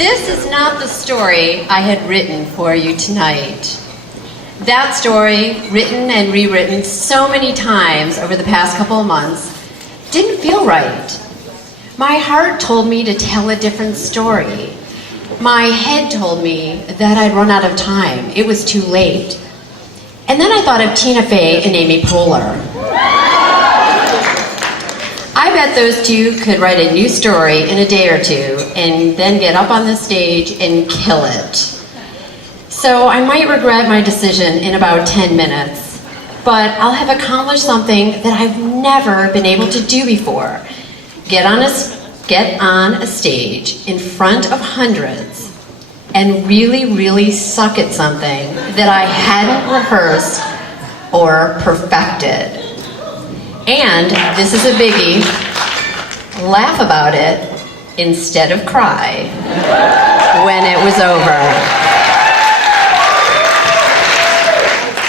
This is not the story I had written for you tonight. That story, written and rewritten so many times over the past couple of months, didn't feel right. My heart told me to tell a different story. My head told me that I'd run out of time. It was too late. And then I thought of Tina Fey and Amy Poehler. I bet those two could write a new story in a day or two and then get up on the stage and kill it. So I might regret my decision in about 10 minutes, but I'll have accomplished something that I've never been able to do before. Get on a stage in front of hundreds and really suck at something that I hadn't rehearsed or perfected. And, this is a biggie, laugh about it instead of cry when it was over.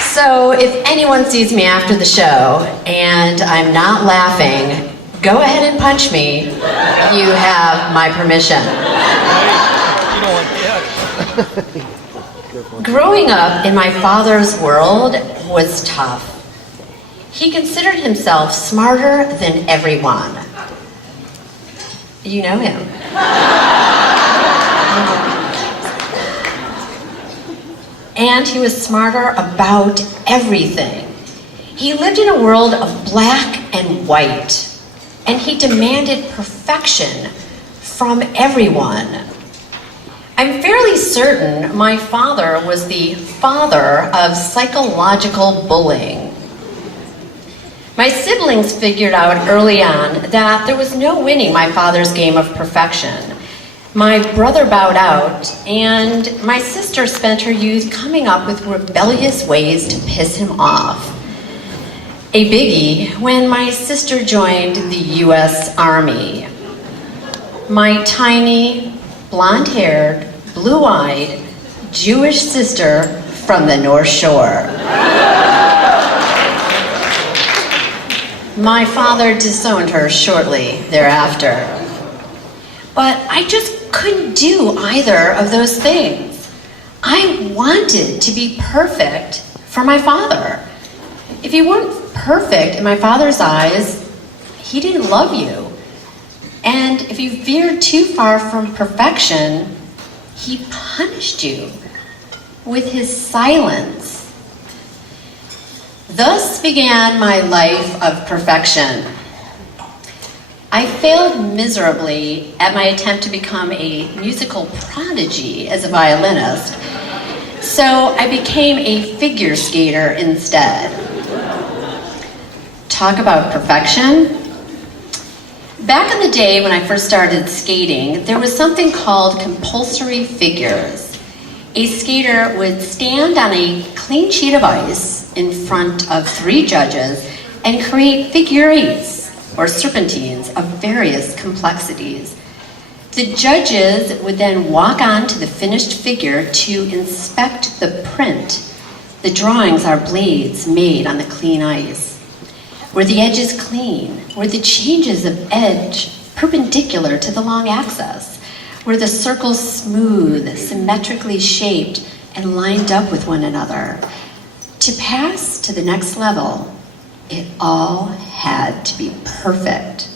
So if anyone sees me after the show and I'm not laughing, go ahead and punch me. You have my permission. Growing up in my father's world was tough. He considered himself smarter than everyone. You know him. And he was smarter about everything. He lived in a world of black and white, and he demanded perfection from everyone. I'm fairly certain my father was the father of psychological bullying. My siblings figured out early on that there was no winning my father's game of perfection. My brother bowed out, and my sister spent her youth coming up with rebellious ways to piss him off. A biggie when my sister joined the U.S. Army. My tiny, blonde-haired, blue-eyed, Jewish sister from the North Shore. My father disowned her shortly thereafter. But I just couldn't do either of those things. I wanted to be perfect for my father. If you weren't perfect in my father's eyes, he didn't love you. And if you veered too far from perfection, he punished you with his silence. Thus began my life of perfection. I failed miserably at my attempt to become a musical prodigy as a violinist, so I became a figure skater instead. Talk about perfection. Back in the day when I first started skating, there was something called compulsory figures. A skater would stand on a clean sheet of ice in front of 3 judges and create figure eights, or serpentines, of various complexities. The judges would then walk on to the finished figure to inspect the print. The drawings are blades made on the clean ice. Were the edges clean? Were the changes of edge perpendicular to the long axis? Were the circles smooth, symmetrically shaped, and lined up with one another? To pass to the next level, it all had to be perfect.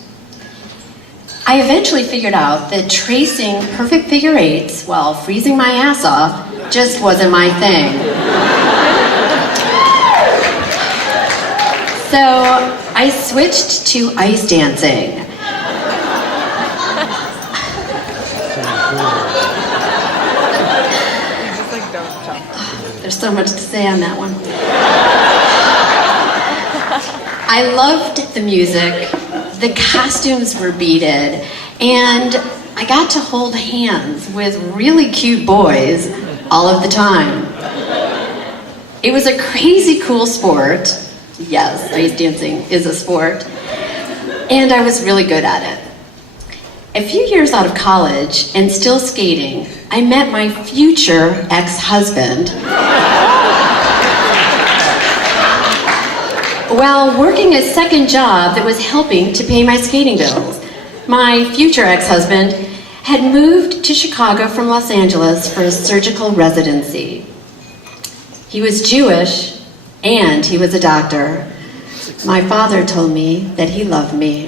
I eventually figured out that tracing perfect figure eights while freezing my ass off just wasn't my thing. So I switched to ice dancing. There's so much to say on that one. I loved the music, the costumes were beaded, and I got to hold hands with really cute boys all of the time. It was a crazy cool sport. Yes, ice dancing is a sport. And I was really good at it. A few years out of college and still skating, I met my future ex-husband while working a second job that was helping to pay my skating bills. My future ex-husband had moved to Chicago from Los Angeles for a surgical residency. He was Jewish, and he was a doctor. My father told me that he loved me.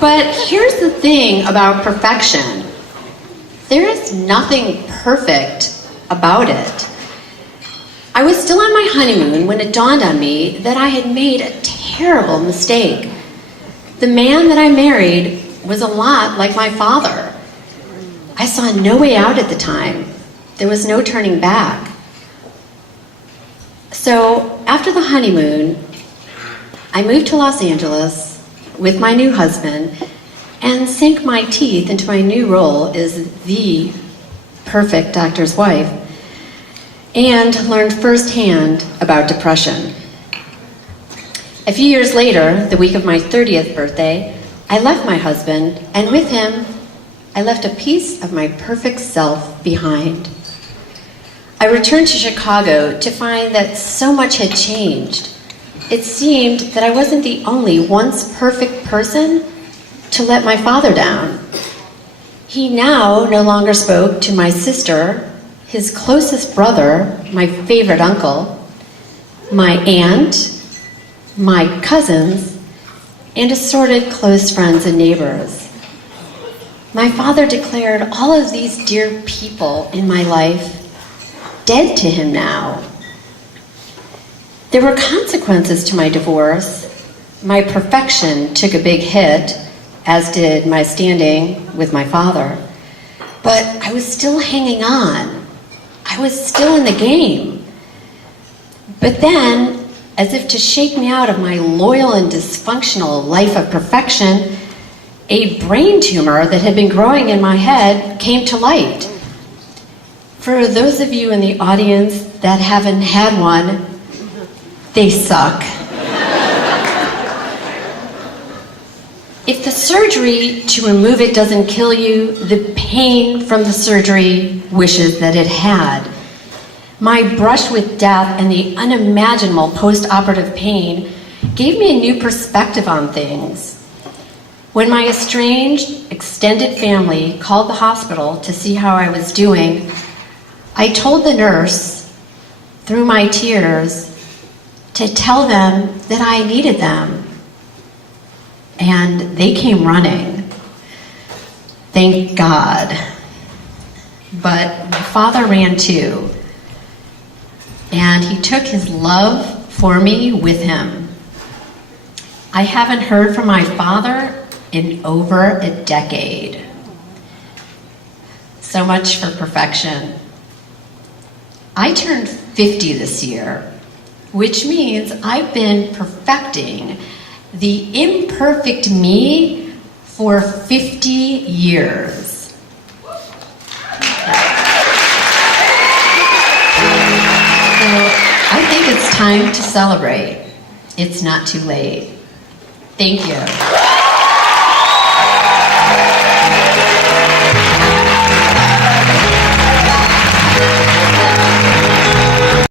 But here's the thing about perfection. There is nothing perfect about it. I was still on my honeymoon when it dawned on me that I had made a terrible mistake. The man that I married was a lot like my father. I saw no way out at the time. There was no turning back. So after the honeymoon, I moved to Los Angeles with my new husband and sank my teeth into my new role as the perfect doctor's wife and learned firsthand about depression. A few years later, the week of my 30th birthday, I left my husband, and with him, I left a piece of my perfect self behind. I returned to Chicago to find that so much had changed. It seemed that I wasn't the only once perfect person to let my father down. He now no longer spoke to my sister, his closest brother, my favorite uncle, my aunt, my cousins, and assorted close friends and neighbors. My father declared all of these dear people in my life dead to him now. There were consequences to my divorce. My perfection took a big hit, as did my standing with my father. But I was still hanging on. I was still in the game. But then, as if to shake me out of my loyal and dysfunctional life of perfection, a brain tumor that had been growing in my head came to light. For those of you in the audience that haven't had one, they suck. If the surgery to remove it doesn't kill you, the pain from the surgery wishes that it had. My brush with death and the unimaginable post-operative pain gave me a new perspective on things. When my estranged, extended family called the hospital to see how I was doing, I told the nurse, through my tears, to tell them that I needed them. And they came running. Thank God. But my father ran too. And he took his love for me with him. I haven't heard from my father in over a decade. So much for perfection. I turned 50 this year, which means I've been perfecting the imperfect me for 50 years. So I think it's time to celebrate. It's not too late. Thank you.